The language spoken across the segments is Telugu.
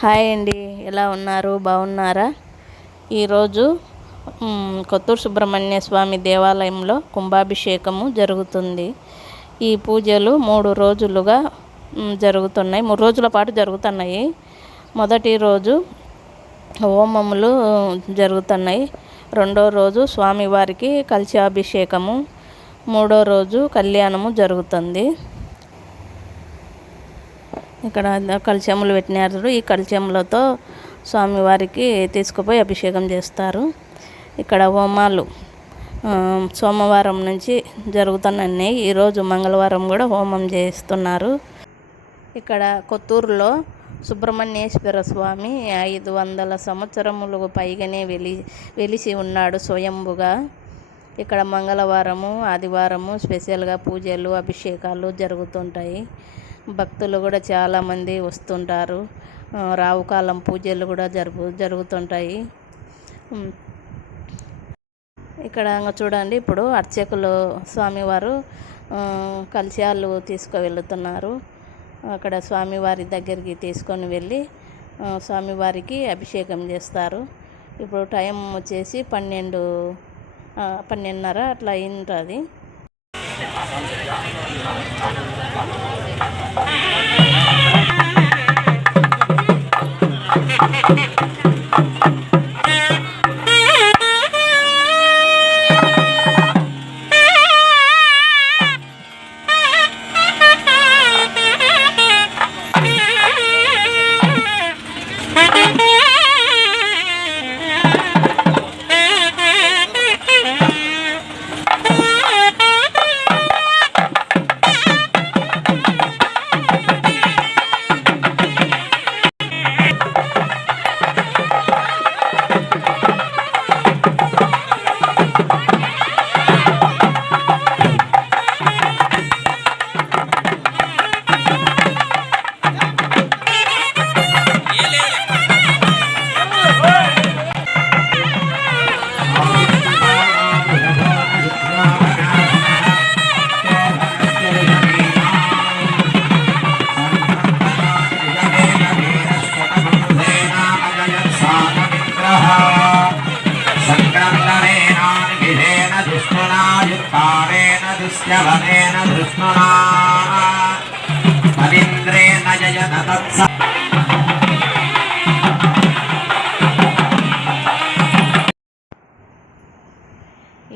హాయ్ అండి ఎలా ఉన్నారు? బాగున్నారా? ఈరోజు కొత్తూరు సుబ్రహ్మణ్య స్వామి దేవాలయంలో కుంభాభిషేకము జరుగుతుంది. ఈ పూజలు మూడు రోజులుగా జరుగుతున్నాయి. మూడు రోజుల పాటు జరుగుతున్నాయి. మొదటి రోజు హోమములు జరుగుతున్నాయి. రెండో రోజు స్వామివారికి కలిశాభిషేకము మూడో రోజు కళ్యాణము జరుగుతుంది. ఇక్కడ కలశములు పెట్టినారు ఈ కలశములతో స్వామివారికి తీసుకుపోయి అభిషేకం చేస్తారు. ఇక్కడ హోమాలు సోమవారం నుంచి జరుగుతున్నాయి ఈరోజు మంగళవారం కూడా హోమం చేస్తున్నారు. ఇక్కడ కొత్తూరులో సుబ్రహ్మణ్యేశ్వర స్వామి ఐదు వందల సంవత్సరములు పైగానే వెలి వెలిసి ఉన్నాడు స్వయంభుగా. ఇక్కడ మంగళవారము ఆదివారము స్పెషల్గా పూజలు అభిషేకాలు జరుగుతుంటాయి. భక్తులు కూడా చాలామంది వస్తుంటారు. రావుకాలం పూజలు కూడా జరుపు జరుగుతుంటాయి. ఇక్కడ చూడండి ఇప్పుడు అర్చకులు స్వామివారు కలశాలు తీసుకువెళుతున్నారు. అక్కడ స్వామివారి దగ్గరికి తీసుకొని వెళ్ళి స్వామివారికి అభిషేకం చేస్తారు. ఇప్పుడు టైం వచ్చేసి పన్నెండు పన్నెండున్నర అట్లా అయింటుంది Thank you.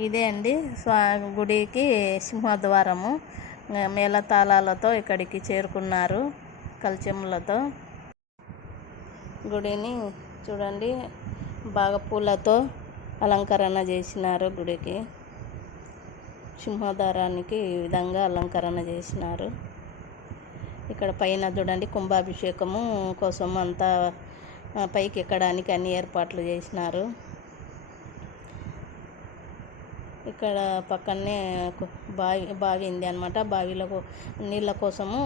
ఇదే అండి స్వా గుడికి సింహద్వారము మేళతాళాలతో ఇక్కడికి చేరుకున్నారు కలిచెములతో. గుడిని చూడండి బాగా పూలతో అలంకరణ చేసినారు గుడికి. సింహాధారానికి ఈ విధంగా అలంకరణ చేసినారు. ఇక్కడ పైన చూడండి కుంభాభిషేకము కోసం అంతా పైకి ఎక్కడానికి అన్ని ఏర్పాట్లు చేసినారు. ఇక్కడ పక్కనే బావి బావి ఉంది అనమాట బావిలో నీళ్ళ కోసము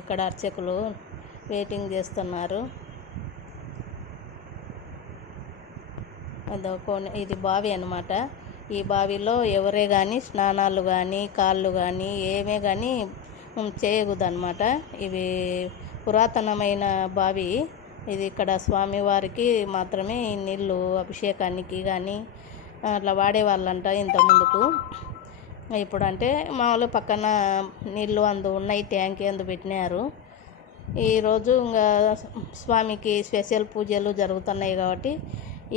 ఇక్కడ అర్చకులు వెయిటింగ్ చేస్తున్నారు. అదో కోన ఇది బావి అన్నమాట. ఈ బావిలో ఎవరే కానీ స్నానాలు కానీ కాళ్ళు కానీ ఏమే కానీ చేయకూడదనమాట ఇవి పురాతనమైన బావి. ఇది ఇక్కడ స్వామివారికి మాత్రమే ఈ నీళ్ళు అభిషేకానికి కానీ అట్లా వాడేవాళ్ళంట ఇంత ముందుకు ఇప్పుడు అంటే మామూలు పక్కన నీళ్ళు అందు ఉన్నాయి ట్యాంక్ అందు పెట్టినారు. ఈరోజు ఇంకా స్వామికి స్పెషల్ పూజలు జరుగుతున్నాయి కాబట్టి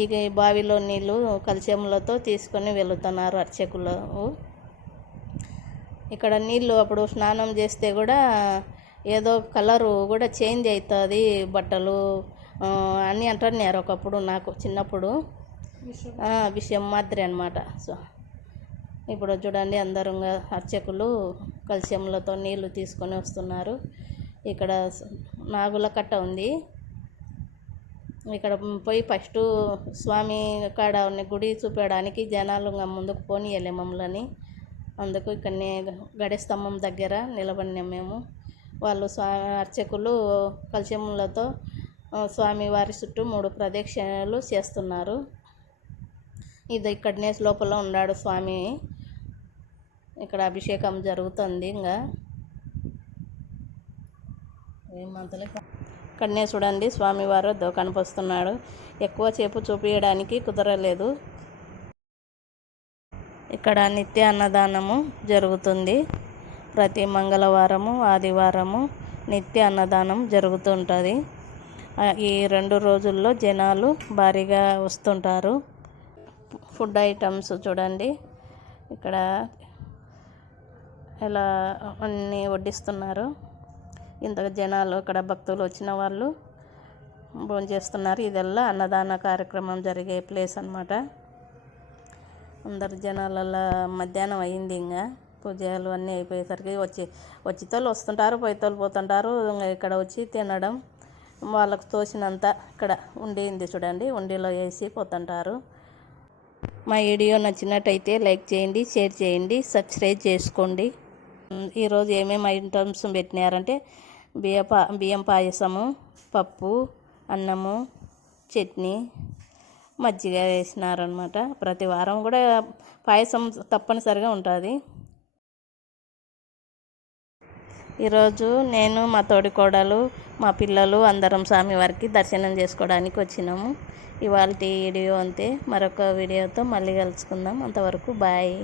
ఈ బావిలో నీళ్ళు కలశములతో తీసుకొని వెళుతున్నారు అర్చకులు. ఇక్కడ నీళ్ళు అప్పుడు స్నానం చేస్తే కూడా ఏదో కలరు కూడా చేంజ్ అవుతుంది బట్టలు అని అంటున్నారు ఒకప్పుడు నాకు చిన్నప్పుడు. విషయం మాదిరి అనమాట సో ఇప్పుడు చూడండి అందరూ అర్చకులు కలశములతో నీళ్ళు తీసుకొని వస్తున్నారు. ఇక్కడ నాగుల కట్ట ఉంది. ఇక్కడ పోయి ఫస్ట్ స్వామి కాడ ఉన్న గుడి చూపించడానికి జనాలు ఇంకా ముందుకు పోనీయలే మమ్మల్ని. అందుకు ఇక్కడనే గడి స్తంభం దగ్గర నిలబడినాం మేము. వాళ్ళు స్వా అర్చకులు కలశములతో స్వామి వారి చుట్టూ మూడు ప్రదక్షిణలు చేస్తున్నారు. ఇది ఇక్కడనే లోపల ఉన్నాడు స్వామి. ఇక్కడ అభిషేకం జరుగుతుంది ఇంకా. ఏమంతలే అక్కడనే చూడండి. స్వామివారు దో కనిపిస్తున్నాడు. ఎక్కువ చేపు చూపించడానికి కుదరలేదు. ఇక్కడ నిత్య అన్నదానము జరుగుతుంది. ప్రతి మంగళవారము ఆదివారము నిత్య అన్నదానం జరుగుతుంటుంది. ఈ రెండు రోజుల్లో జనాలు భారీగా వస్తుంటారు. ఫుడ్ ఐటమ్స్ చూడండి. ఇక్కడ ఎలా అన్నీ వడ్డిస్తున్నారు. ఇంత జనాలు ఇక్కడ భక్తులు వచ్చిన వాళ్ళు భోంచేస్తున్నారు ఇదల్లా అన్నదాన కార్యక్రమం జరిగే ప్లేస్ అన్నమాట. అందరు జనాలల్లా మధ్యాహ్నం అయింది ఇంకా. పూజలు అన్నీ అయిపోయేసరికి వచ్చి వచ్చితోళ్ళు వస్తుంటారు పోయేతోళ్ళు పోతుంటారు ఇక్కడ వచ్చి తినడం. వాళ్ళకు తోచినంత ఇక్కడ ఉండింది చూడండి ఉండిలో వేసి పోతుంటారు. మా వీడియో నచ్చినట్టయితే లైక్ చేయండి షేర్ చేయండి సబ్స్క్రైబ్ చేసుకోండి. ఈరోజు ఏమేమి ఐటమ్స్ పెట్టినారంటే బియ్య పా బియ్యం పాయసము పప్పు అన్నము చట్నీ మజ్జిగ వేసినారనమాట ప్రతి వారం కూడా పాయసం తప్పనిసరిగా ఉంటుంది. ఈరోజు నేను మా తోడికోడలు మా పిల్లలు అందరం స్వామివారికి దర్శనం చేసుకోవడానికి వచ్చినాము. ఇవాళ వీడియో అంతే. మరొక వీడియోతో మళ్ళీ కలుసుకుందాం. అంతవరకు బాయ్.